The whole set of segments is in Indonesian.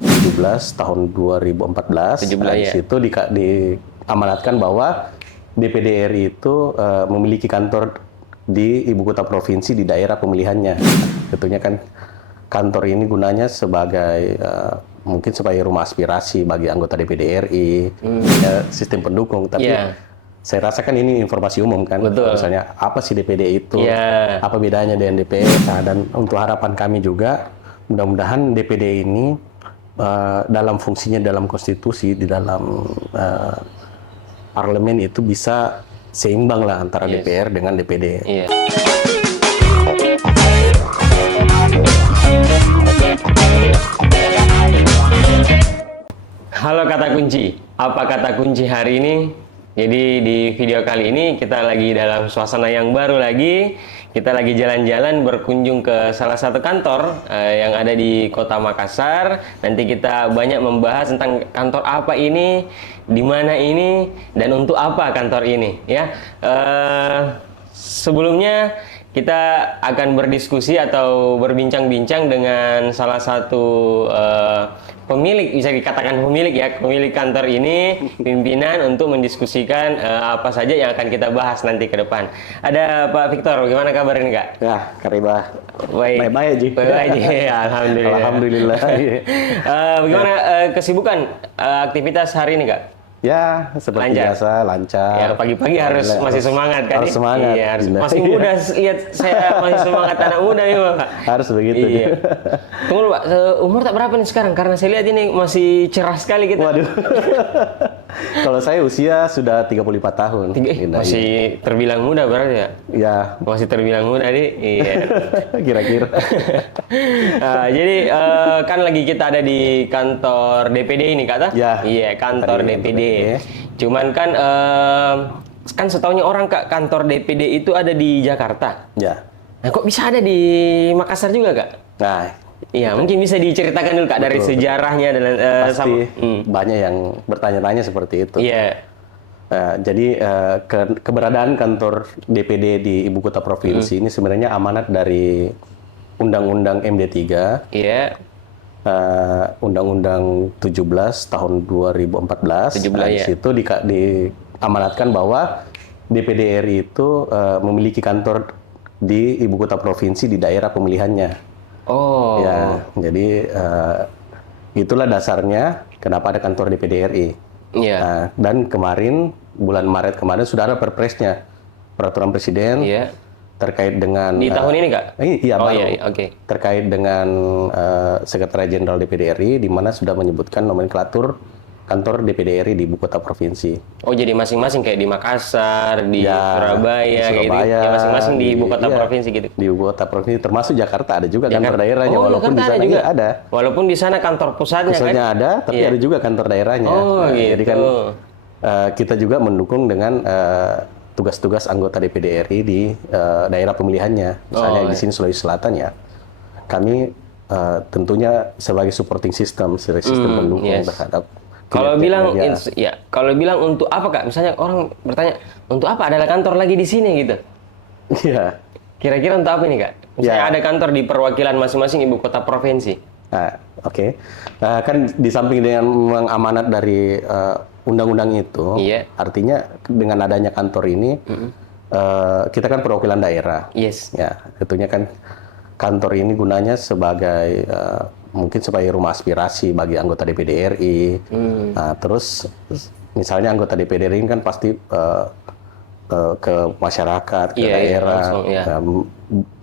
17 tahun 2014. 17 Nah, di ya. situ diamanatkan bahwa DPD RI itu memiliki kantor di ibu kota provinsi di daerah pemilihannya. Tentunya kan kantor ini gunanya sebagai mungkin sebagai rumah aspirasi bagi anggota DPD RI, ya, sistem pendukung. Tapi saya rasa kan ini informasi umum kan. Betul. Misalnya apa sih DPD itu, apa bedanya dengan DPR. Nah, dan untuk harapan kami juga mudah-mudahan DPD ini dalam fungsinya dalam konstitusi, di dalam parlemen itu bisa seimbang lah antara DPR dengan DPD. Halo kata kunci, apa kata kunci hari ini? Jadi di video kali ini kita lagi dalam suasana yang baru lagi. Kita lagi jalan-jalan berkunjung ke salah satu kantor yang ada di Kota Makassar. Nanti kita banyak membahas tentang kantor apa ini, di mana ini, dan untuk apa kantor ini. Ya, sebelumnya kita akan berdiskusi atau berbincang-bincang dengan salah satu pemilik, bisa dikatakan pemilik kantor ini, pimpinan, untuk mendiskusikan apa saja yang akan kita bahas nanti ke depan. Ada Pak Victor, bagaimana kabar ini Kak? Ya, Karibah. Baik. Baik, Ji. Baik, Ji. Alhamdulillah. Alhamdulillah. Bagaimana kesibukan aktivitas hari ini Kak? Ya, seperti biasa, lancar. Ya, pagi-pagi harus masih semangat kan? Harus semangat. Iya, masih muda. Lihat saya masih semangat anak muda nih, Pak. Harus begitu. Iya. Tunggu dulu, Pak. Umur tak berapa nih sekarang? Karena saya lihat ini masih cerah sekali gitu. Waduh. Kalau saya usia sudah 35 tahun. Masih terbilang muda berarti ya? Ya. Masih terbilang muda nih. Iya. Kira-kira. Jadi kan lagi kita ada di kantor DPD ini kata? Ya. Iya, kantor DPD. Cuman kan kan setahunya orang Kak, kantor DPD itu ada di Jakarta. Ya. Nah, kok bisa ada di Makassar juga Kak? Nah, iya, mungkin bisa diceritakan dulu Kak dari sejarahnya dan pasti banyak yang bertanya-tanya seperti itu. Iya. Jadi keberadaan kantor DPD di ibu kota provinsi ini sebenarnya amanat dari Undang-Undang MD3. Iya. Undang-Undang 17 tahun 2014. Nah, di situ diamanatkan bahwa DPD RI itu memiliki kantor di ibu kota provinsi di daerah pemilihannya. Oh. Ya, jadi itulah dasarnya kenapa ada kantor DPD RI. Iya. Nah, dan kemarin bulan Maret kemarin sudah ada perpresnya, peraturan presiden. Iya. Terkait dengan di tahun ini Kak? Iya, baru. Iya, oke. Terkait dengan Sekretariat Jenderal DPD RI, di mana sudah menyebutkan nomenklatur kantor DPD RI di ibu kota provinsi. Oh, jadi masing-masing kayak di Makassar, di Surabaya, gitu. Ya, masing-masing di ibu kota provinsi gitu. Di ibu kota provinsi, termasuk Jakarta ada juga kantor daerahnya, walaupun di sana juga ada. Walaupun di sana kantor pusatnya kan? ada, tapi ada juga kantor daerahnya. Oh, gitu. Jadi kan kita juga mendukung dengan tugas-tugas anggota DPD RI di daerah pemilihannya. Misalnya di sini Sulawesi Selatan ya, kami tentunya sebagai supporting system, sistem pendukung terhadap. Kalau bilang kalau bilang untuk apa Kak? Misalnya orang bertanya, untuk apa adalah kantor lagi di sini gitu? Iya. Kira-kira untuk apa nih Kak? Misalnya ada kantor di perwakilan masing-masing ibu kota provinsi. Oke. Kan di samping dengan mengamanat dari undang-undang itu, artinya dengan adanya kantor ini, kita kan perwakilan daerah. Yes. Ya, tentunya kan kantor ini gunanya sebagai mungkin sebagai rumah aspirasi bagi anggota DPD RI. Nah, terus misalnya anggota DPD RI kan pasti ke masyarakat, ke daerah. Langsung,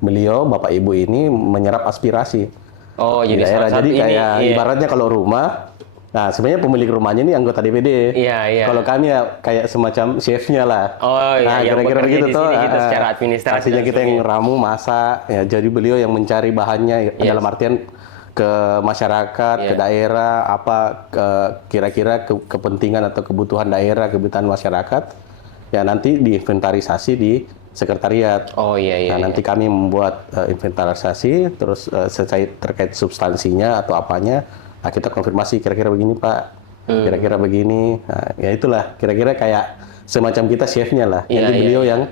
beliau, Bapak Ibu ini menyerap aspirasi. Oh, jadi daerah. Jadi kayak ibaratnya kalau rumah, nah sebenarnya pemilik rumahnya ini anggota DPD. Iya. Kalau kami ya kayak semacam chefnya lah. Oh iya, nah, kira-kira begitu tuh. Gitu, secara administrasi. Artinya kita yang ramu, masak, ya jadi beliau yang mencari bahannya dalam artian ke masyarakat, ke daerah, apa kira-kira kepentingan atau kebutuhan daerah, kebutuhan masyarakat, ya nanti diinventarisasi di sekretariat. Oh iya. Nah, nanti kami membuat inventarisasi, terus terkait substansinya atau apanya, nah, kita konfirmasi kira-kira begini Pak, kira-kira begini. Nah, ya itulah kira-kira kayak semacam kita chefnya lah. Jadi beliau yang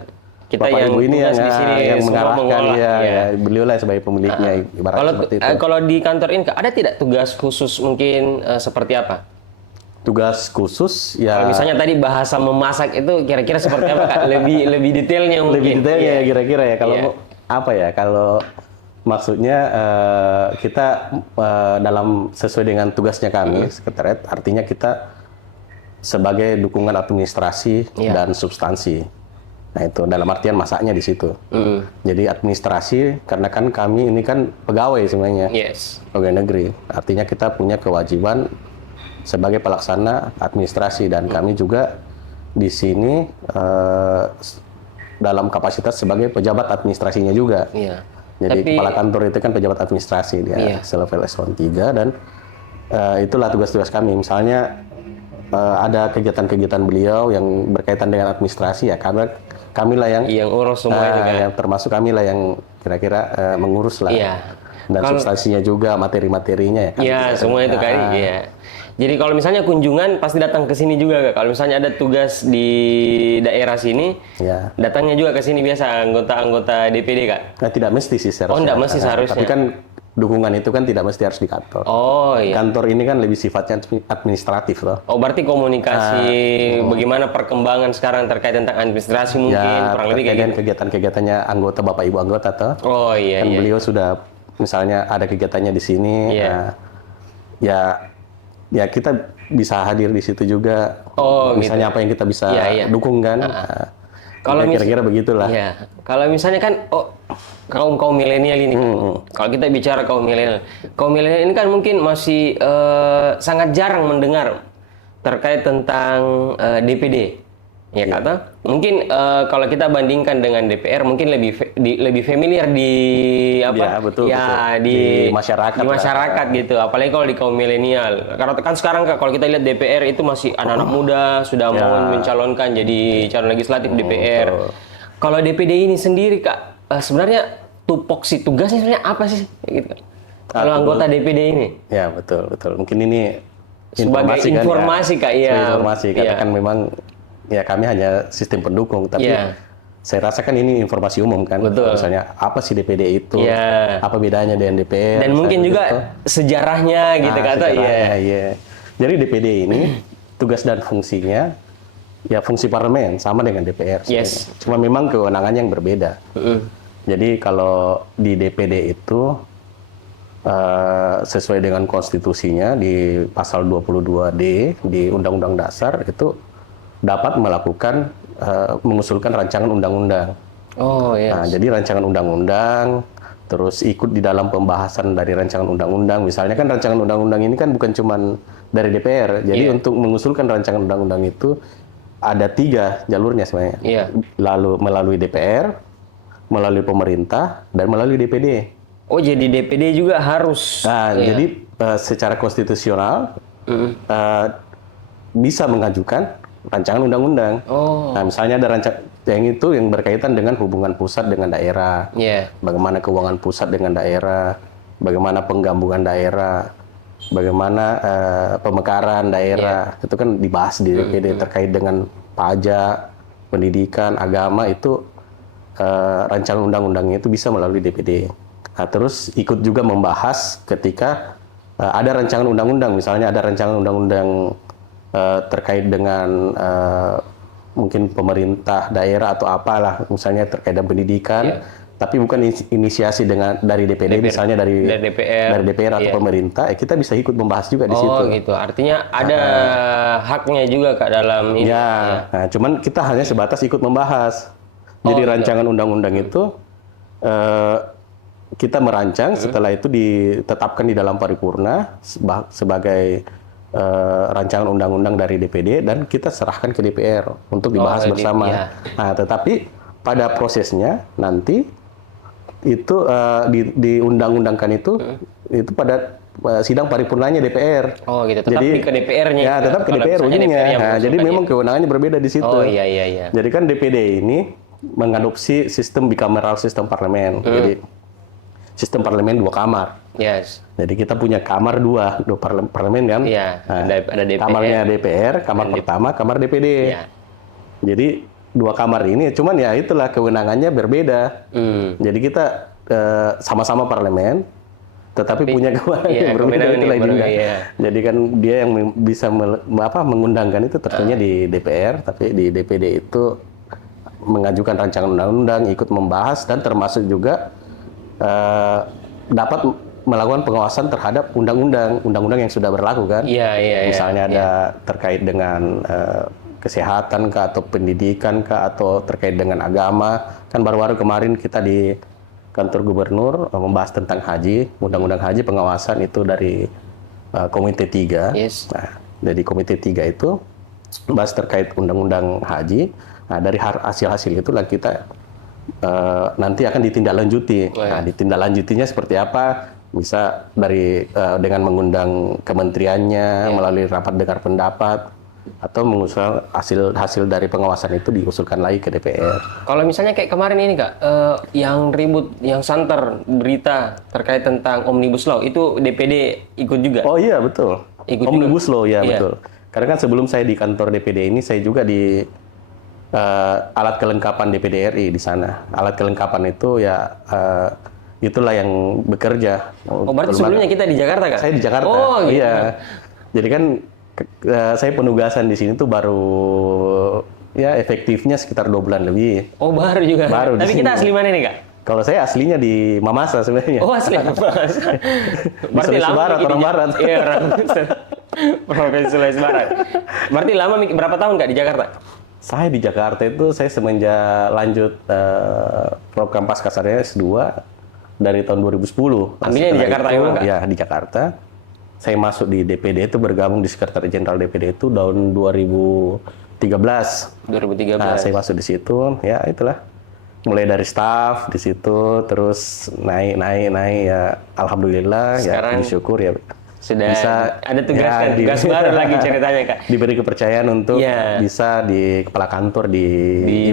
kita Bapak yang Ibu ini tugas di sini yang semua mengarahkan mengolah. ya, Iya. ya, beliau lah sebagai pemiliknya ibarat Kalau seperti itu. kalau di kantor ini Kak, ada tidak tugas khusus mungkin seperti apa? Tugas khusus ya Kalau misalnya tadi bahasa memasak itu kira-kira seperti apa Kak? Lebih detailnya mungkin. lebih detailnya Iya. ya kira-kira ya kalau Iya. apa ya kalau maksudnya kita dalam sesuai dengan tugasnya kami sekretariat artinya kita sebagai dukungan administrasi Iya. dan substansi. Nah itu dalam artian masaknya di situ. Mm. Jadi administrasi karena kan kami ini kan pegawai sebenarnya Yes. pegawai negeri. Artinya kita punya kewajiban sebagai pelaksana administrasi dan kami juga di sini dalam kapasitas sebagai pejabat administrasinya juga. Iya. Jadi Tapi kepala kantor itu kan pejabat administrasi dia Iya. selevel eselon 3 dan itulah tugas-tugas kami. Misalnya ada kegiatan-kegiatan beliau yang berkaitan dengan administrasi ya karena kamilah yang urus semua itu kan. yang termasuk kamilah yang kira-kira mengurus lah. Iya. Dan Kalau- substansinya juga materi-materinya ya. Iya, semua itu kali. Iya. Jadi kalau misalnya kunjungan pasti datang ke sini juga Kak. Kalau misalnya ada tugas di daerah sini, Ya. datangnya juga ke sini biasa anggota-anggota DPD Kak. Nah, tidak mesti sih seharusnya. Oh, tidak mesti seharusnya. Tapi kan dukungan itu kan tidak mesti harus di kantor. Oh iya. Kantor ini kan lebih sifatnya administratif loh. Oh berarti komunikasi bagaimana perkembangan sekarang terkait tentang administrasi mungkin Ya, kurang lebih kayak terkait dengan gitu. kegiatan-kegiatannya anggota Bapak Ibu anggota toh. Oh iya Kan iya. beliau sudah misalnya ada kegiatannya di sini. Iya. Nah, ya kita bisa hadir di situ juga. Oh, misalnya apa yang kita bisa Iya, iya. dukung kan. Nah, Kalau ya kira-kira begitulah. Iya. Kalau misalnya kan kaum milenial ini. Kalau kita bicara kaum milenial ini kan mungkin masih sangat jarang mendengar terkait tentang DPD. Ya kata mungkin kalau kita bandingkan dengan DPR mungkin lebih familiar di apa Ya, betul, ya betul. di Masyarakat di lah. masyarakat gitu apalagi kalau di kaum milenial karena kan sekarang Kak, kalau kita lihat DPR itu masih anak-anak muda sudah Ya. mau mencalonkan jadi calon legislatif DPR. betul. Kalau DPD ini sendiri Kak sebenarnya tupoksi tugasnya sebenarnya apa sih gitu Kak? Kalau anggota DPD ini Ya, betul. Mungkin ini sebagai informasi Kak Sebagai ya. informasi karena Iya. kan memang ya kami hanya sistem pendukung tapi Iya. saya rasa kan ini informasi umum kan. Betul. Misalnya apa sih DPD itu? Iya. Apa bedanya dengan DPR? Dan mungkin misalnya juga gitu. sejarahnya gitu kata ya. Sejarahnya, iya. Jadi DPD ini tugas dan fungsinya ya fungsi parlemen sama dengan DPR. sebenarnya. Yes. Cuma memang kewenangannya yang berbeda. Jadi kalau di DPD itu sesuai dengan konstitusinya di pasal 22D di Undang-Undang Dasar itu dapat melakukan mengusulkan rancangan undang-undang. Oh ya. Nah, jadi rancangan undang-undang terus ikut di dalam pembahasan dari rancangan undang-undang. Misalnya kan rancangan undang-undang ini kan bukan cuman dari DPR. Jadi Iya. untuk mengusulkan rancangan undang-undang itu ada 3 jalurnya sebenarnya. Iya. Lalu melalui DPR, melalui pemerintah, dan melalui DPD. Oh jadi DPD juga harus. Nah, Iya. jadi secara konstitusional bisa mengajukan rancangan undang-undang. Oh. Nah, misalnya ada yang itu yang berkaitan dengan hubungan pusat dengan daerah, Iya. bagaimana keuangan pusat dengan daerah, bagaimana penggabungan daerah, bagaimana pemekaran daerah, itu kan dibahas di DPD terkait dengan pajak, pendidikan, agama itu rancangan undang-undangnya itu bisa melalui DPD. Nah, terus ikut juga membahas ketika ada rancangan undang-undang, misalnya ada rancangan undang-undang terkait dengan mungkin pemerintah daerah atau apalah, misalnya terkait dengan pendidikan, tapi bukan inisiasi dari DPD, misalnya dari DPR atau Iya. pemerintah, kita bisa ikut membahas juga di situ. Oh gitu. Artinya ada haknya juga Kak dalam ini. Ya, nah, cuman kita hanya sebatas ikut membahas. Jadi gitu. rancangan undang-undang itu kita merancang, setelah itu ditetapkan di dalam paripurna sebagai rancangan undang-undang dari DPD dan kita serahkan ke DPR untuk dibahas bersama. iya. Nah, tetapi pada prosesnya nanti itu diundang-undangkan itu pada sidang paripurnanya DPR. Oh gitu. Tetap ke DPR-nya. Ya, tetap ke DPR ujungnya. Nah, jadi memang kewenangannya berbeda di situ. Oh iya. Jadi kan DPD ini mengadopsi sistem bicameral sistem parlemen. Jadi sistem parlemen 2 kamar. Yes. Jadi kita punya kamar 2 parlemen kan. Iya. Nah, Ada DPR. kamarnya DPR, kamar pertama, kamar DPD. Iya. Jadi dua kamar ini, cuman ya itulah kewenangannya berbeda. Jadi kita sama-sama parlemen, tetapi punya kewenangan iya, yang berbeda, kewenangan itulah yang intinya. berbeda, iya. Jadi kan dia yang bisa mengundangkan itu tentunya di DPR, tapi di DPD itu mengajukan rancangan undang-undang, ikut membahas, dan termasuk juga dapat melakukan pengawasan terhadap undang-undang yang sudah berlaku kan. Iya. Misalnya ada terkait dengan kesehatan kah, atau pendidikan kah, atau terkait dengan agama. Kan baru-baru kemarin kita di kantor gubernur membahas tentang haji, undang-undang haji, pengawasan itu dari Komite 3. Yes. Nah, dari Komite 3 itu bahas terkait undang-undang haji. Nah, dari hasil-hasil itulah kita nanti akan ditindaklanjuti. Nah, ditindaklanjutinya seperti apa? Bisa dari dengan mengundang kementeriannya, melalui rapat dengar pendapat, atau mengusul hasil dari pengawasan itu diusulkan lagi ke DPR. Kalau misalnya kayak kemarin ini Kak, yang ribut, yang santer berita terkait tentang Omnibus Law, itu DPD ikut juga? Oh iya, betul. Ikut Omnibus Law, ya Iya. betul. Karena kan sebelum saya di kantor DPD ini, saya juga di alat kelengkapan DPD RI di sana. Alat kelengkapan itu ya itulah yang bekerja. Oh, berarti sebelumnya kita di Jakarta Kak? Saya di Jakarta. Oh, gitu. Iya. Jadi kan saya penugasan di sini tuh baru ya efektifnya sekitar 2 bulan lebih. Oh, baru juga. Baru di Tapi kita sini. asli mana nih Kak? Kalau saya aslinya di Mamasa sebenarnya. Oh, asli Mas. Berarti Sulawesi lama Barat, Miki orang di Barat. Iya, orang Provinsi Sulawesi Barat. Berarti lama Miki, berapa tahun Kak di Jakarta? Saya di Jakarta itu saya semenjak lanjut program Pascasarjana S2 dari tahun 2010. Ambilnya di Setelah Jakarta itu, emang, Kak? Ya, di Jakarta. Saya masuk di DPD itu, bergabung di Sekretariat Jenderal DPD itu tahun 2013. 2013. Nah, saya masuk di situ, ya itulah. Mulai dari staff di situ, terus naik ya, alhamdulillah. Sekarang ya bersyukur ya. Sudah Bisa ada tugas ya, kan, tugas baru lagi ceritanya Kak. Diberi kepercayaan untuk Iya. bisa di kepala kantor di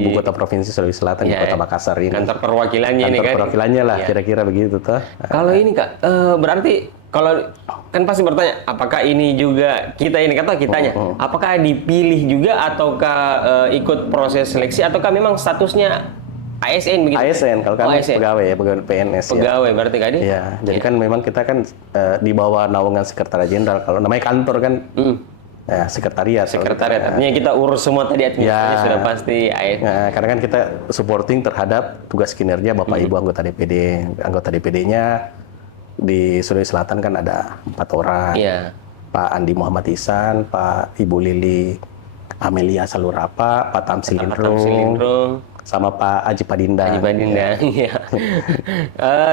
Ibu Kota Provinsi Sulawesi Selatan, di Iya. Kota Makassar ini. Kantor perwakilannya ini Kantor kan. perwakilannya lah, Iya. kira-kira begitu toh. Kalau ini Kak, berarti kalau kan pasti bertanya, apakah ini juga kita ini kata kitanya, apakah dipilih juga ataukah ikut proses seleksi ataukah memang statusnya ASN begitu? ASN, kalau kami ASN. pegawai ya, pegawai PNS ya. Pegawai berarti kan? Iya, jadi kan memang kita kan di bawah naungan Sekretariat Jenderal. Kalau namanya kantor kan, ya, sekretariat. Sekretariat. Artinya kita urus semua tadi administrasinya Ya. sudah pasti ASN. Nah, karena kan kita supporting terhadap tugas kinerja Bapak Ibu anggota DPD. Anggota DPD-nya di Sulawesi Selatan kan ada 4 orang. Iya. Pak Andi Muhammad Ihsan, Pak Ibu Lili Amelia Salurapa, Pak Tamsil Lindrung, sama Pak Aji Padinda. Haji Badinda. Iya.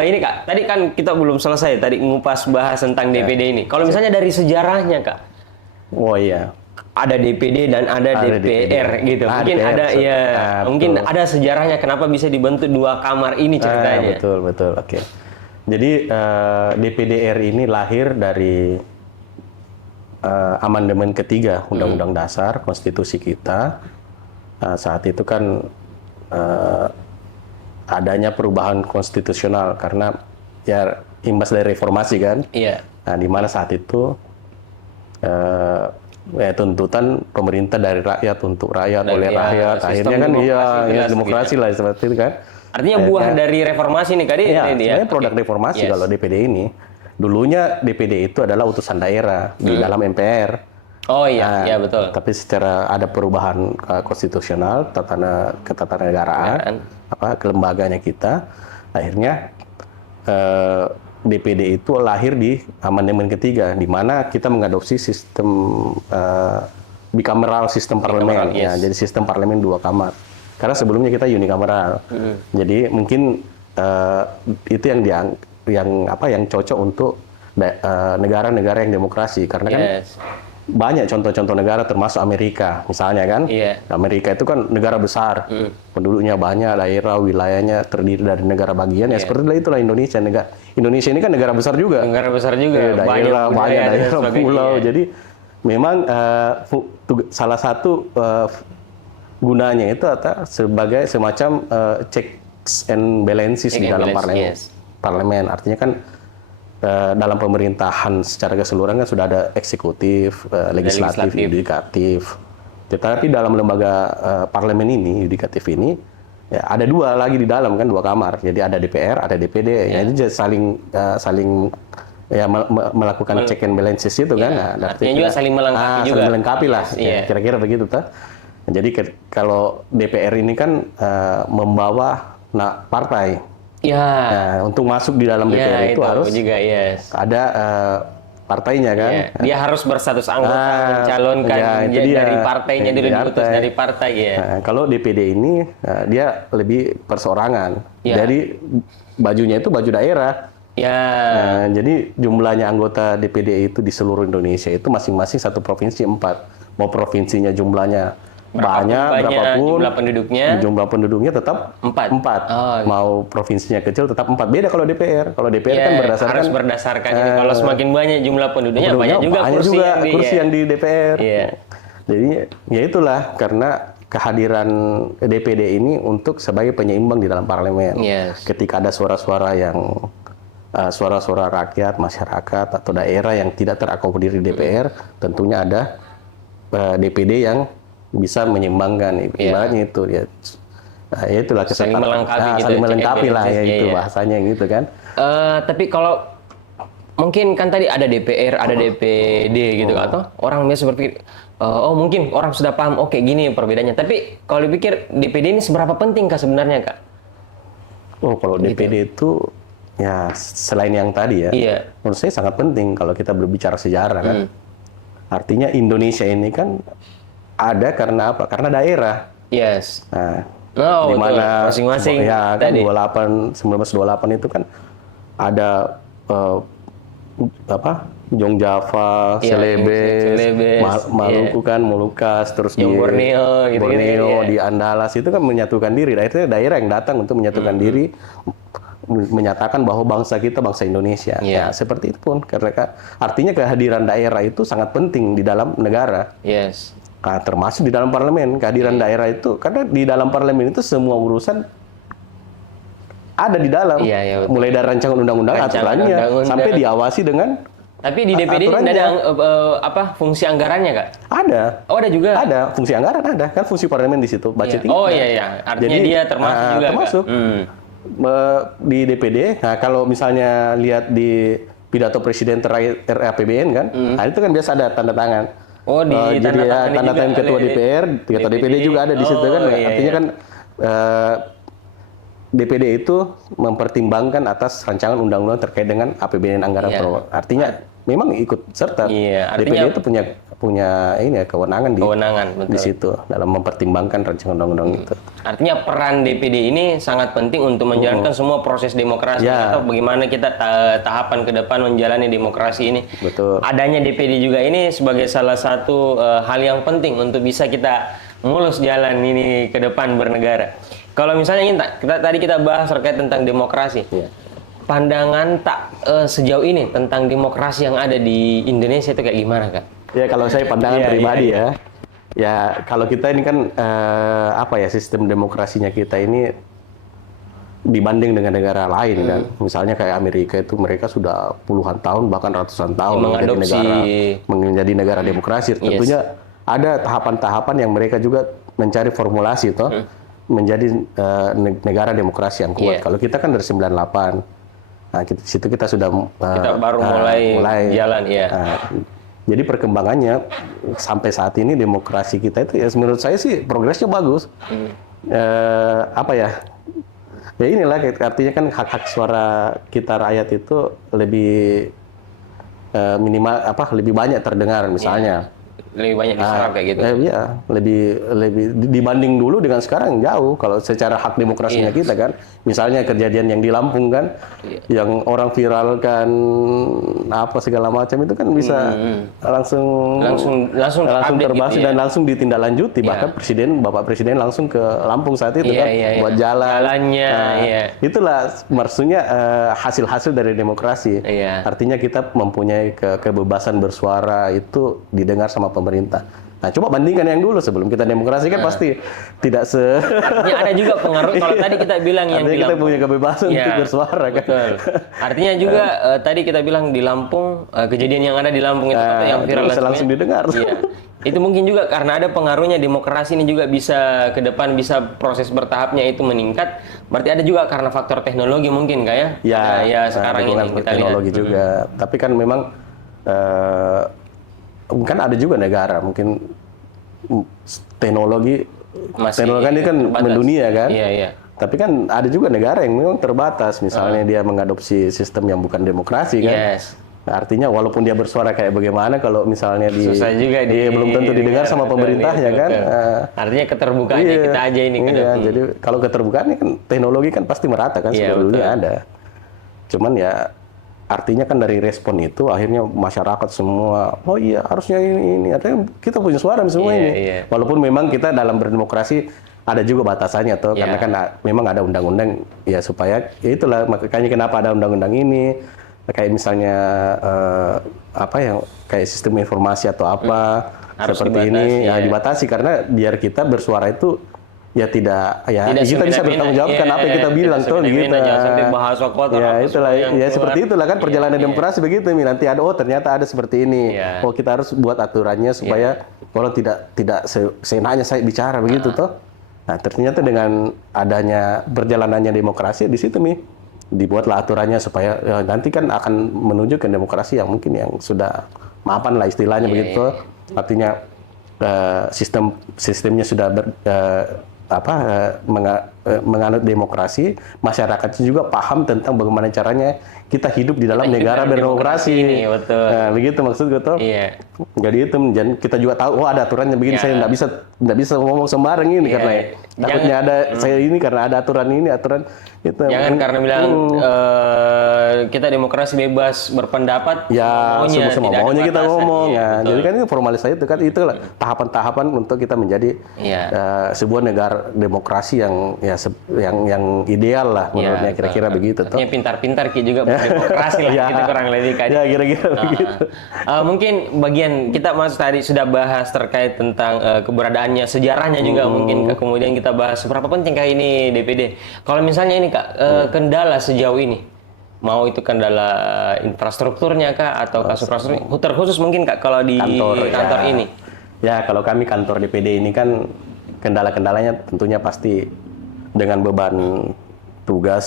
Ini Kak, tadi kan kita belum selesai tadi ngupas bahas tentang DPD ini. Kalau misalnya dari sejarahnya Kak, Oh iya. ada DPD dan ada DPR gitu. Ah, Mungkin DPR, ada ya, mungkin betul. ada sejarahnya kenapa bisa dibentuk 2 kamar ini ceritanya. Betul. Oke. Jadi DPD RI ini lahir dari amandemen ketiga Undang-Undang Dasar Konstitusi kita. Saat itu kan adanya perubahan konstitusional karena ya imbas dari reformasi kan. Iya. Nah, di mana saat itu ya, tuntutan pemerintah dari rakyat untuk rakyat, Dan oleh ya, rakyat. sistem Akhirnya kan demokrasi ya jelas demokrasi lah seperti itu kan. Artinya buah dari reformasi nih Kak. Iya, ini sebenarnya produk Oke. reformasi Yes. kalau DPD ini. Dulunya DPD itu adalah utusan daerah di dalam MPR. Oh iya, iya betul. Tapi secara ada perubahan konstitusional, ketatanegaraan, kelembagaannya kita, akhirnya DPD itu lahir di amandemen ketiga, di mana kita mengadopsi sistem bicameral sistem parlemen, yes. ya, jadi sistem parlemen 2 kamar. Karena sebelumnya kita unicameral, jadi mungkin itu yang cocok untuk negara-negara yang demokrasi, karena kan Yes. banyak contoh-contoh negara termasuk Amerika misalnya kan. Iya. Amerika itu kan negara besar, penduduknya banyak, daerah wilayahnya terdiri dari negara bagian, ya seperti itulah Indonesia. Indonesia ini kan negara besar juga, Negara besar juga, daerah banyak dan daerah sebagainya. pulau, jadi memang salah satu gunanya itu sebagai semacam checks and balances di dalam parlemen. Yes. Parlemen artinya kan dalam pemerintahan secara keseluruhan kan sudah ada eksekutif, legislatif, yudikatif. Tetapi dalam lembaga parlemen ini, yudikatif ini, ya ada dua lagi di dalam kan, dua kamar. Jadi ada DPR, ada DPD. Ya, itu saling ya melakukan check and balances itu kan. Nah, artinya juga saling melengkapi juga. Saling melengkapi lah. Yes, iya. Kira-kira begitu tuh. Jadi kalau DPR ini kan membawa partai. Ya. Nah, untuk masuk di dalam DPR itu harus juga, yes. ada partainya kan. Ya. Dia harus berstatus anggota mencalonkan dari partainya dulu, diputus dari partai ya. Nah, kalau DPD ini dia lebih perseorangan. Ya. Jadi bajunya itu baju daerah. Ya. Nah, jadi jumlahnya anggota DPD itu di seluruh Indonesia itu masing-masing satu provinsi 4. Mau provinsinya jumlahnya berapapun jumlah penduduknya tetap 4. Oh, mau provinsinya kecil tetap 4. Beda kalau DPR. Kalau DPR kan harus berdasarkan ini. Kalau semakin banyak jumlah penduduknya banyak juga kursi yang di DPR. Iya. Jadi ya itulah karena kehadiran DPD ini untuk sebagai penyeimbang di dalam parlemen. Yes. Ketika ada suara-suara yang suara-suara rakyat, masyarakat atau daerah yang tidak terakomodir di DPR, tentunya ada DPD yang bisa menyeimbangkan. Ibaratnya itu ya. Nah, ya itulah saling melengkapi lah ya itu bahasanya gitu kan. Tapi kalau mungkin kan tadi ada DPR, ada DPD gitu atau orang biasa berpikir mungkin orang sudah paham kayak gini perbedaannya. Tapi kalau dipikir DPD ini seberapa penting Kak sebenarnya Kak? Kalau DPD itu ya selain yang tadi ya, menurut saya sangat penting kalau kita berbicara sejarah kan. Artinya Indonesia ini kan ada karena apa? Karena daerah. Yes. Nah, di mana masing-masing ya kan 1928 itu kan ada Jong Java, Celebes, Maluku kan, Molucas, terus di Borneo, di Andalas itu kan menyatukan diri. Daerah yang datang untuk menyatukan diri, menyatakan bahwa bangsa kita bangsa Indonesia. Ya, seperti itu pun. Karena artinya kehadiran daerah itu sangat penting di dalam negara. Yes. Nah, termasuk di dalam parlemen, kehadiran daerah itu, karena di dalam parlemen itu semua urusan ada di dalam, mulai dari rancangan undang-undang, aturannya, sampai diawasi dengan. Tapi di DPD ini ada fungsi anggarannya Kak? Ada. Oh ada juga? Ada, fungsi anggaran ada, kan fungsi parlemen di situ, budgeting. Artinya jadi, dia termasuk juga termasuk. Di DPD, nah kalau misalnya lihat di pidato presiden terakhir RAPBN kan, nah itu kan biasa ada tanda tangan. Jadi tanda tangan ketua DPR, ketua DPD juga ada di situ kan. Artinya kan DPD itu mempertimbangkan atas rancangan undang-undang terkait dengan APBN anggaran artinya memang ikut serta. DPD itu punya kewenangan di situ dalam mempertimbangkan rancangan undang-undang itu. Artinya peran DPD ini sangat penting untuk menjalankan semua proses demokrasi atau bagaimana kita tahapan ke depan menjalani demokrasi ini. Betul. Adanya DPD juga ini sebagai salah satu hal yang penting untuk bisa kita mulus jalan ini ke depan bernegara. Kalau misalnya tadi kita bahas terkait tentang demokrasi. Pandangan sejauh ini tentang demokrasi yang ada di Indonesia itu kayak gimana Kak? Ya kalau saya pandangan pribadi ya kalau kita ini kan sistem demokrasinya kita ini dibanding dengan negara lain kan, misalnya kayak Amerika itu mereka sudah puluhan tahun bahkan ratusan tahun menjadi negara demokrasi. Tentunya ada tahapan-tahapan yang mereka juga mencari formulasi menjadi negara demokrasi yang kuat. Kalau kita kan dari 98. Nah, di situ kita sudah kita baru mulai jalan jadi perkembangannya sampai saat ini demokrasi kita itu ya menurut saya sih progresnya bagus. Ya inilah artinya kan hak-hak suara kita rakyat itu lebih minimal lebih banyak terdengar misalnya. Lebih banyak diserap kayak gitu. Lebih dibanding dulu dengan sekarang jauh kalau secara hak demokrasinya kita kan. Misalnya kejadian yang di Lampung kan, yang orang viralkan segala macam itu kan bisa langsung terbahas dan langsung ditindaklanjuti. Bahkan Bapak Presiden langsung ke Lampung saat itu buat jalannya. Itulah maksudnya hasil-hasil dari demokrasi. Artinya kita mempunyai kebebasan bersuara itu didengar sama pemerintah. Nah, coba bandingkan yang dulu sebelum kita demokrasi kan pasti tidak Artinya ada juga pengaruh. Kalau tadi kita bilang yang artinya di kita Lampung. punya kebebasan Iya, untuk bersuara kan. betul. Artinya juga tadi kita bilang di Lampung, kejadian yang ada di Lampung itu kan yang viral bisa langsung didengar. Iya. Itu mungkin juga karena ada pengaruhnya, demokrasi ini juga bisa ke depan, bisa proses bertahapnya itu meningkat. Berarti ada juga karena faktor teknologi mungkin Kak ya? Ya, Ya sekarang ini dukungan kita teknologi lihat. juga. Tapi kan memang kan ada juga negara mungkin teknologi Masih teknologi kan ini kan terbatas. mendunia kan. Iya, iya. Tapi kan ada juga negara yang memang terbatas, misalnya dia mengadopsi sistem yang bukan demokrasi kan. Yes. Artinya walaupun dia bersuara kayak bagaimana, kalau misalnya Susah juga belum tentu didengar sama betul, pemerintahnya betul, kan. betul. Artinya keterbukaannya kita aja ini ke iya, depan. jadi kalau keterbukaan ini kan teknologi kan pasti merata kan, Iya, seluruh dunia ada. Cuman ya artinya kan dari respon itu akhirnya masyarakat semua, oh iya harusnya ini. Artinya kita punya suara semua Iya, ini. iya. Walaupun memang kita dalam berdemokrasi ada juga batasannya tuh, Iya. karena kan memang ada undang-undang ya supaya ya itulah makanya kenapa ada undang-undang ini. Kayak misalnya apa yang kayak sistem informasi atau apa Harus seperti dibatasi, ini ya. dibatasi karena biar kita bersuara itu ya tidak ya Tidak kita bisa semena-mena, bertanggung jawabkan iya, apa yang kita bilang tidak tuh semena-mena, gitu. jangan sampai bahasa kotor Ya apa itulah semua yang ya keluar. seperti itulah kan perjalanan Iya, demokrasi begitu Mi. Nanti ada ternyata ada seperti ini. Iya. Oh kita harus buat aturannya supaya orang tidak seenaknya saya bicara begitu toh. Nah ternyata dengan adanya perjalanannya demokrasi di situ Mi, dibuatlah aturannya supaya ya, nanti kan akan menuju ke demokrasi yang mungkin yang sudah mapan lah istilahnya begitu. Artinya sistemnya sudah menganut demokrasi, masyarakat juga paham tentang bagaimana caranya kita hidup di dalam negara berdemokrasi. Ini, betul. Nah, begitu maksud gue tuh. Iya. Jadi itu dan kita juga tahu, oh ada aturannya begini, Ya. saya nggak bisa ngomong sembarang ini Iya. karena takutnya ada saya ini karena ada aturan ini aturan itu. Jangan karena bilang kita demokrasi bebas berpendapat, Ya, maunya, semua tidak ada maunya kita batasan. ngomong. Iya, Nah, betul. jadi kan itu formalisasi itu kan itulah tahapan-tahapan untuk kita menjadi Iya. sebuah negara demokrasi yang ya yang ideal lah menurutnya Iya, kira-kira begitu tuh. Artinya pintar-pintar Ki juga berdemokrasi lah, Ya. gitu kurang lebih Kak. Ya kira-kira begitu. Mungkin bagian kita mas tadi sudah bahas terkait tentang keberadaannya, sejarahnya juga mungkin kemudian kita bahas seberapa penting kayak ini DPD. Kalau misalnya ini Kak, kendala sejauh ini, mau itu kendala infrastrukturnya Kak atau infrastruktur terkhusus mungkin Kak kalau di kantor ya. ini. Ya kalau kami kantor DPD ini kan kendala-kendalanya tentunya pasti dengan beban tugas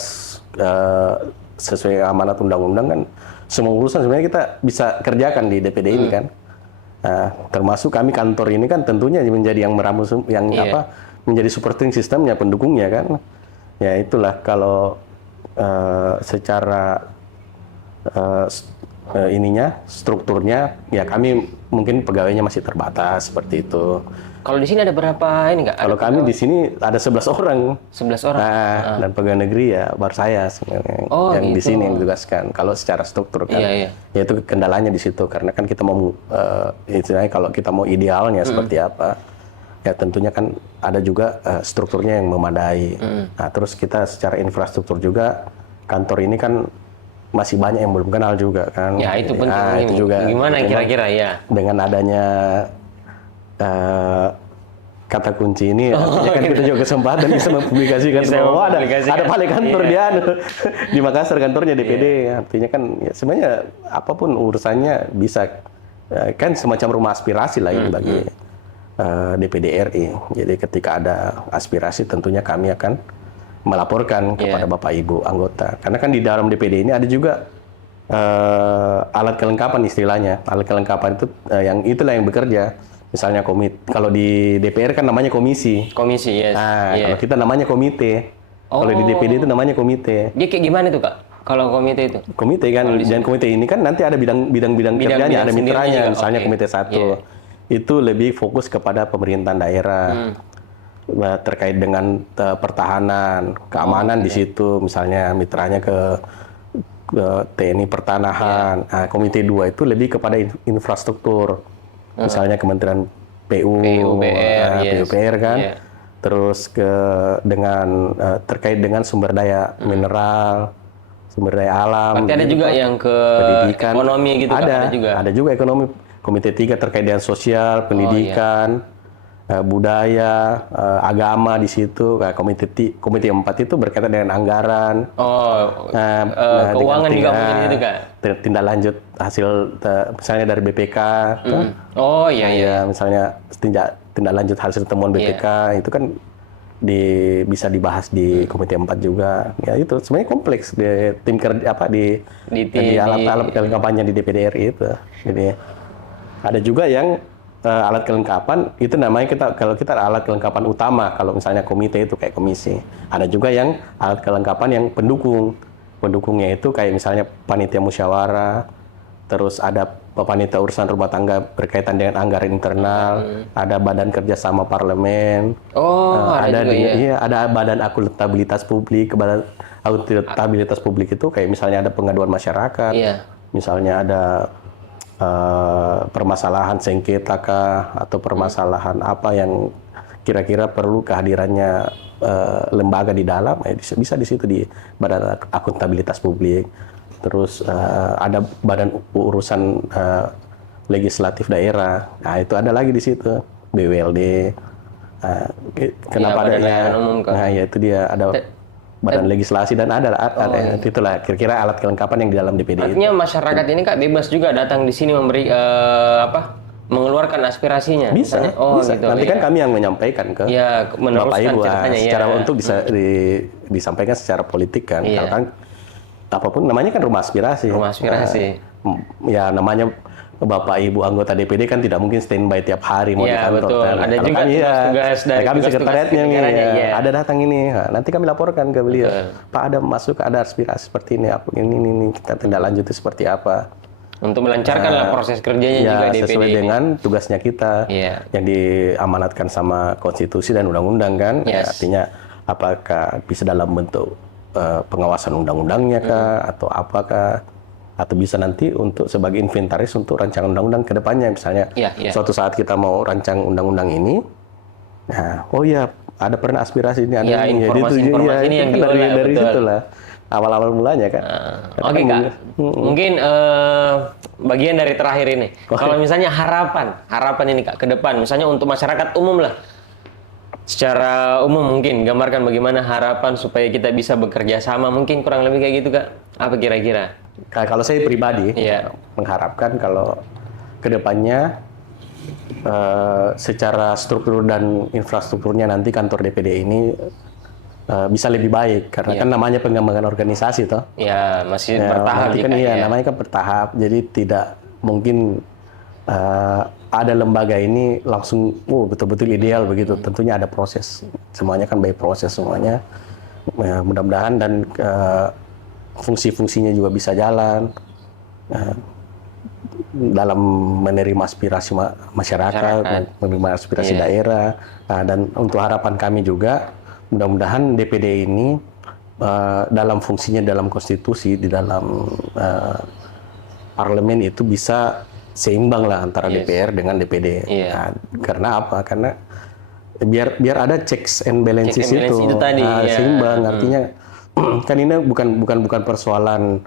sesuai amanat undang-undang kan semua urusan sebenarnya kita bisa kerjakan di DPD ini kan. Nah, termasuk kami kantor ini kan tentunya menjadi yang meramu yang Iya. menjadi supporting sistemnya pendukungnya kan. Ya itulah kalau secara strukturnya ya kami mungkin pegawainya masih terbatas seperti itu. Kalau di sini ada berapa ini Kak? Kalau kami di sini ada 11 orang. 11 orang. Nah, dan pegawai negeri ya baru saya sebenarnya Oh, yang di gitu. sini yang ditugaskan. Kalau secara struktur kan, Iya, iya. ya itu kendalanya di situ karena kan kita mau istilahnya kalau kita mau idealnya seperti apa, ya tentunya kan ada juga strukturnya yang memadai. Nah, terus kita secara infrastruktur juga kantor ini kan masih banyak yang belum kenal juga kan. Ya itu penting. Nah, ini. itu juga. Gimana Memang kira-kira ya? dengan adanya kata kunci ini, artinya kan kita juga kesempatan bisa mempublikasikan Bisa bahwa ada mempublikasikan. balai kantor Iya. di Makassar kantornya DPD. Artinya kan ya, sebenarnya apapun urusannya bisa kan semacam rumah aspirasi lah ini bagi DPD RI. Jadi ketika ada aspirasi tentunya kami akan melaporkan kepada Bapak Ibu anggota. Karena kan di dalam DPD ini ada juga alat kelengkapan istilahnya. Alat kelengkapan itu yang itulah yang bekerja. Misalnya kalau di DPR kan namanya komisi. Komisi, yes. Nah, Iya. kalau kita namanya komite. Kalau di DPD itu namanya komite. Dia kayak gimana tuh Kak? Kalau komite itu? Komite kan, dan komite ini kan nanti ada bidang-bidang kerjanya, ada sendirinya mitranya. juga, Misalnya oke. komite 1. Itu lebih fokus kepada pemerintahan daerah. Terkait dengan pertahanan, keamanan di situ. Misalnya mitranya ke TNI Pertanahan. Nah, komite 2 itu lebih kepada infrastruktur. Misalnya Kementerian PUPR, yes. PUPR kan. Iya. Terus dengan terkait dengan sumber daya mineral, sumber daya alam. Berarti ada juga yang ke pendidikan. ekonomi gitu Kak? Ada juga ekonomi. Komite 3 terkait dengan sosial, pendidikan, budaya, agama di situ. Nah, komite 4 itu berkaitan dengan anggaran. Keuangan juga mungkin itu Kak. Tindak lanjut hasil misalnya dari BPK. Oh iya. Ya, misalnya tindak lanjut hasil temuan BPK itu kan bisa dibahas di komite 4 juga. Ya itu sebenarnya kompleks di tim kerja di alat-alat kelengkapannya di DPD RI itu. Jadi ada juga yang alat kelengkapan itu namanya kalau kita alat kelengkapan utama, kalau misalnya komite itu kayak komisi. Ada juga yang alat kelengkapan yang pendukung. Pendukungnya itu kayak misalnya panitia musyawarah, terus ada panitia urusan rumah tangga berkaitan dengan anggaran internal, ada badan kerjasama parlemen, ada badan akuntabilitas publik. Badan akuntabilitas publik itu kayak misalnya ada pengaduan masyarakat, misalnya ada permasalahan sengketa atau permasalahan apa yang kira-kira perlu kehadirannya lembaga di dalam, bisa di situ di badan akuntabilitas publik. Terus ada badan urusan legislatif daerah. Nah, itu ada lagi di situ. BWLD. Kenapa adanya? Nah, ya itu dia ada badan legislasi dan ada itulah kira-kira alat kelengkapan yang di dalam DPD. Artinya masyarakat ini Kak bebas juga datang di sini memberi mengeluarkan aspirasinya. Bisa. Gitu. Nanti kan kami yang menyampaikan ke Bapak Ibu secara untuk bisa disampaikan secara politik kan. Kalau kan apapun namanya kan rumah aspirasi. Ya namanya Bapak Ibu anggota DPD kan tidak mungkin standby tiap hari mau di kantor. Betul. Kan. Ada juga tugas dari kami sekretariatnya nih. Ada datang ini. Nah, nanti kami laporkan ke beliau. Pak ada masuk ada aspirasi seperti ini. Ini kita tindak lanjuti seperti apa. Untuk melancarkan proses kerjanya juga DPD. Sesuai dengan tugasnya kita yang diamanatkan sama konstitusi dan undang-undang kan. Artinya apakah bisa dalam bentuk pengawasan undang-undangnya kah atau apakah, atau bisa nanti untuk sebagai inventaris untuk rancangan undang-undang ke depannya, misalnya suatu saat kita mau rancang undang-undang ini, nah ada pernah aspirasi ini, ada informasi ini yang dari situ lah awal-awal mulanya kan. Oke Kak, mungkin bagian dari terakhir ini, kalau misalnya harapan ini Kak ke depan, misalnya untuk masyarakat umum lah, secara umum mungkin gambarkan bagaimana harapan supaya kita bisa bekerja sama, mungkin kurang lebih kayak gitu Kak, apa kira-kira? Kalau saya pribadi mengharapkan kalau kedepannya secara struktur dan infrastrukturnya nanti kantor DPD ini bisa lebih baik, karena kan namanya pengembangan organisasi toh. Masih bertahap kan namanya kan bertahap, jadi tidak mungkin ada lembaga ini langsung betul-betul ideal begitu. Tentunya ada proses, semuanya kan by proses semuanya. Mudah-mudahan dan fungsi-fungsinya juga bisa jalan dalam menerima aspirasi masyarakat, menerima aspirasi daerah. Dan untuk harapan kami juga mudah-mudahan DPD ini dalam fungsinya dalam konstitusi, di dalam parlemen itu bisa seimbang lah antara DPR dengan DPD. Nah, karena apa? Karena biar ada checks and balances itu tadi, seimbang. Artinya kan ini bukan persoalan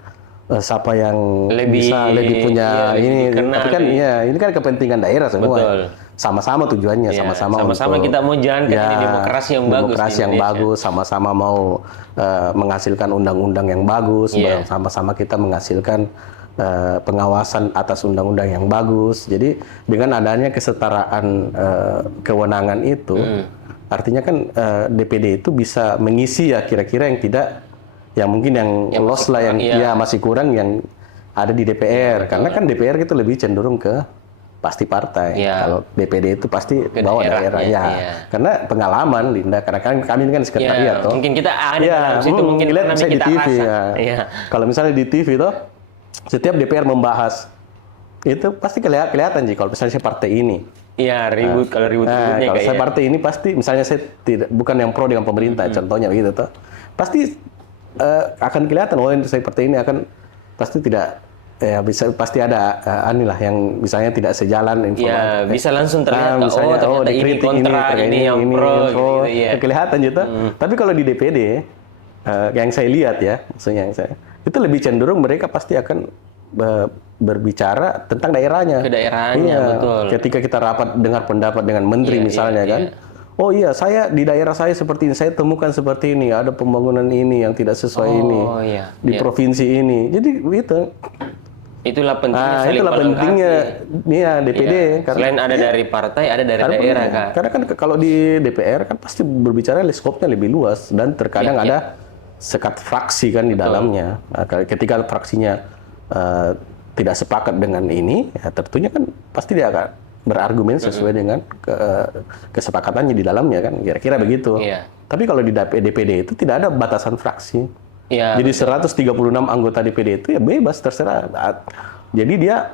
siapa yang lebih punya ini, tapi kan ini kan kepentingan daerah semua. Betul. Sama-sama tujuannya, sama-sama kita mau jalankan ini demokrasi yang bagus. Demokrasi yang bagus, sama-sama mau menghasilkan undang-undang yang bagus, sama-sama kita menghasilkan pengawasan atas undang-undang yang bagus. Jadi dengan adanya kesetaraan kewenangan itu, artinya kan DPD itu bisa mengisi kira-kira yang tidak, yang mungkin yang loss lah, yang masih kurang yang ada di DPR. Karena kan DPR itu lebih cenderung ke pasti partai. Kalau DPD itu pasti bawa daerah. Karena pengalaman, Linda, karena kami ini kan sekretariat toh. Mungkin kita ada dalam situ, mungkin lihat saya di TV rasa. Kalau misalnya di TV toh, setiap DPR membahas itu pasti kelihatan kalau misalnya partai ini. Ribut kalau ribut-ributnya kalau saya partai ini pasti, misalnya saya bukan yang pro dengan pemerintah, contohnya begitu toh. Pasti akan kelihatan saya partai ini akan pasti tidak pasti ada anilah yang misalnya tidak sejalan informasi. Bisa langsung terlihat ternyata ini kontra, ini yang pro gitu, kelihatan gitu. Tapi kalau di DPD yang saya lihat maksudnya itu lebih cenderung mereka pasti akan berbicara tentang daerahnya. Ke daerahnya, Iya. betul. Ketika kita rapat dengar pendapat dengan menteri misalnya kan. Oh iya, saya di daerah saya seperti ini, saya temukan seperti ini, ada pembangunan ini yang tidak sesuai ini iya. di provinsi ini. Jadi itu. Itulah pentingnya saling Itulah melengkapi. pentingnya DPD. Selain ada dari partai, ada dari daerah, Kak. Karena kan kalau di DPR kan pasti berbicara skopnya lebih luas dan terkadang ada sekat fraksi kan di dalamnya. Nah, ketika fraksinya tidak sepakat dengan ini, ya tentunya kan pasti dia akan berargumen sesuai dengan kesepakatannya di dalamnya kan, kira-kira begitu. Iya. Tapi kalau di DPD itu tidak ada batasan fraksi. Iya. Jadi 136 anggota DPD itu ya bebas terserah. Jadi dia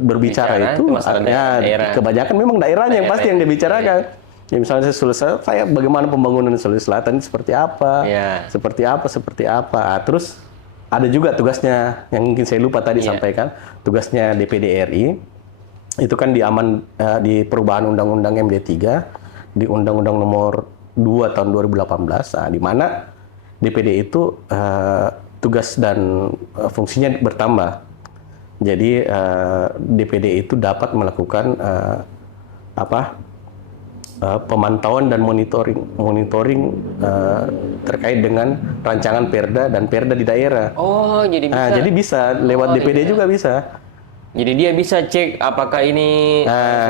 berbicara itu masalah daerah. kebanyakan memang daerahnya yang pasti yang dibicarakan. Ya misalnya saya bagaimana pembangunan Sulawesi Selatan seperti apa, seperti apa. Terus ada juga tugasnya yang mungkin saya lupa tadi sampaikan, tugasnya DPD RI itu kan di perubahan Undang-Undang MD3 di Undang-Undang Nomor 2 tahun 2018, di mana DPD itu tugas dan fungsinya bertambah. Jadi DPD itu dapat melakukan pemantauan dan monitoring terkait dengan rancangan Perda dan Perda di daerah. Oh, jadi bisa. Jadi bisa lewat DPD juga bisa. Jadi dia bisa cek apakah ini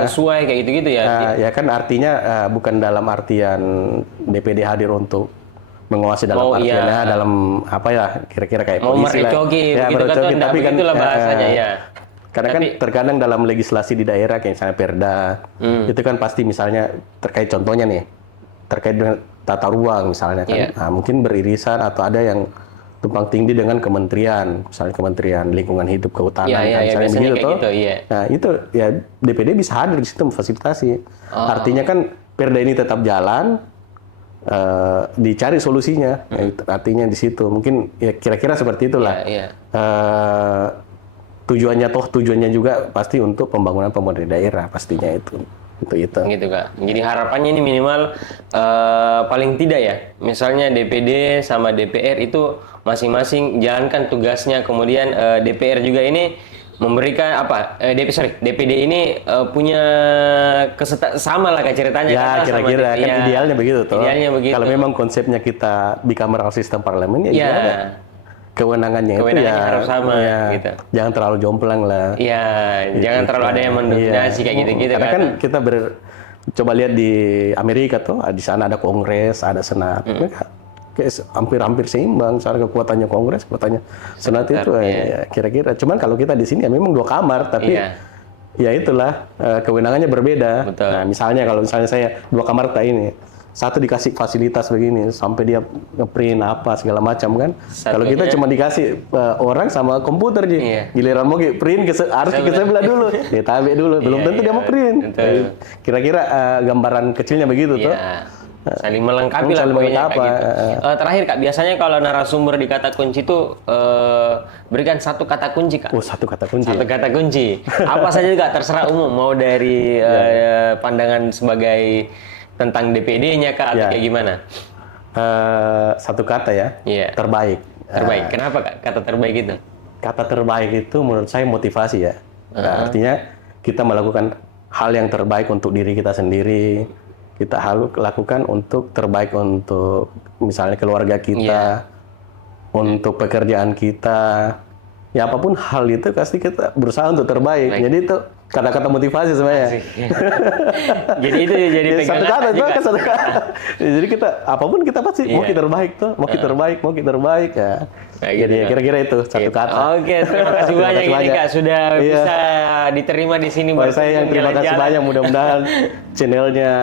sesuai kayak gitu-gitu ya? Ya kan artinya bukan dalam artian DPD hadir untuk menguasai dalam artiannya dalam apa ya kira-kira kayak polisi lah. Ya, merecoki, tapi kan itulah bahasanya ya. Karena kan terkadang dalam legislasi di daerah kayak misalnya Perda itu kan pasti misalnya terkait contohnya nih terkait dengan tata ruang misalnya kan mungkin beririsan atau ada yang tumpang tindih dengan kementerian, misalnya Kementerian Lingkungan Hidup Kehutanan, misalnya begitu toh. Nah itu ya DPD bisa hadir di situ memfasilitasi. Artinya kan Perda ini tetap jalan, dicari solusinya. Artinya di situ mungkin ya kira-kira seperti itulah. Tujuannya juga pasti untuk pembangunan di daerah pastinya itu. Gitu Kak. Jadi harapannya ini minimal paling tidak ya, misalnya DPD sama DPR itu masing-masing jalankan tugasnya, kemudian DPR juga ini memberikan DPD ini punya sama lah kayak ceritanya. Ya kira-kira kan idealnya begitu toh. Idealnya begitu. Kalau memang konsepnya kita bicameral sistem parlemen ya idealnya. Kewenangannya itu ya harus sama gitu. Jangan terlalu jomplang lah. Iya, jangan terlalu ada yang mendominasi kayak gitu-gitu. Karena kan kita coba lihat di Amerika tuh, di sana ada Kongres, ada Senat. Mereka hampir seimbang soal kekuatannya Kongres, kekuatannya Senat itu ya, kira-kira. Cuman kalau kita di sini ya memang 2 kamar, tapi ya itulah kewenangannya berbeda. Betul. Nah, kalau misalnya saya 2 kamar ini, satu dikasih fasilitas begini sampai dia ngeprint apa segala macam kan. Kalau kita cuma dikasih orang sama komputer giliran mau print harus ke sebelah dulu, ditabe dulu, belum tentu dia mau print. Kira-kira gambaran kecilnya begitu tuh. Saling melengkapi lah pokoknya kayak gitu. Terakhir Kak, biasanya kalau narasumber di kata kunci itu berikan satu kata kunci Kak. Satu kata kunci. Satu kata kunci. Apa saja Kak, terserah umum. Mau dari pandangan sebagai tentang DPD-nya Kak atau kayak gimana? Satu kata ya. Terbaik. Terbaik. Kenapa Kak kata terbaik itu? Kata terbaik itu menurut saya motivasi ya. Artinya kita melakukan hal yang terbaik untuk diri kita sendiri. Kita harus lakukan untuk terbaik untuk misalnya keluarga kita, untuk pekerjaan kita. Ya apapun hal itu pasti kita berusaha untuk terbaik. Jadi itu kata-kata motivasi sebenarnya. Jadi itu jadi satu kata juga. Satu kata. Jadi kita apapun kita pasti mau kita terbaik tuh, mau kita terbaik ya. Jadi kira-kira itu satu kata. Oke, terima kasih banyak ini Kak sudah bisa diterima di sini. Saya yang terima kasih banyak, mudah-mudahan channelnya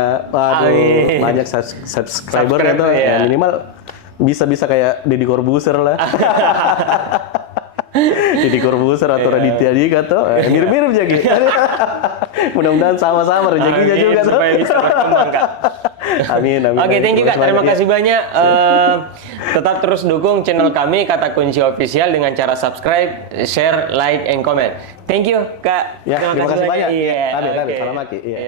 banyak subscriber itu minimal bisa kayak Deddy Corbuzier lah. Deddy Corbuzier atau Raditya Dika tuh mirip-mirip jadi. Mudah-mudahan sama-sama rezekinya juga tuh. Supaya bisa berkembang Kak. Amin. Oke, thank you Kak. Terima kasih banyak. Tetap terus dukung channel kami Kata Kunci Official dengan cara subscribe, share, like, and comment. Thank you Kak. Ya, terima kasih banyak. Iya. Salam lagi. Iya.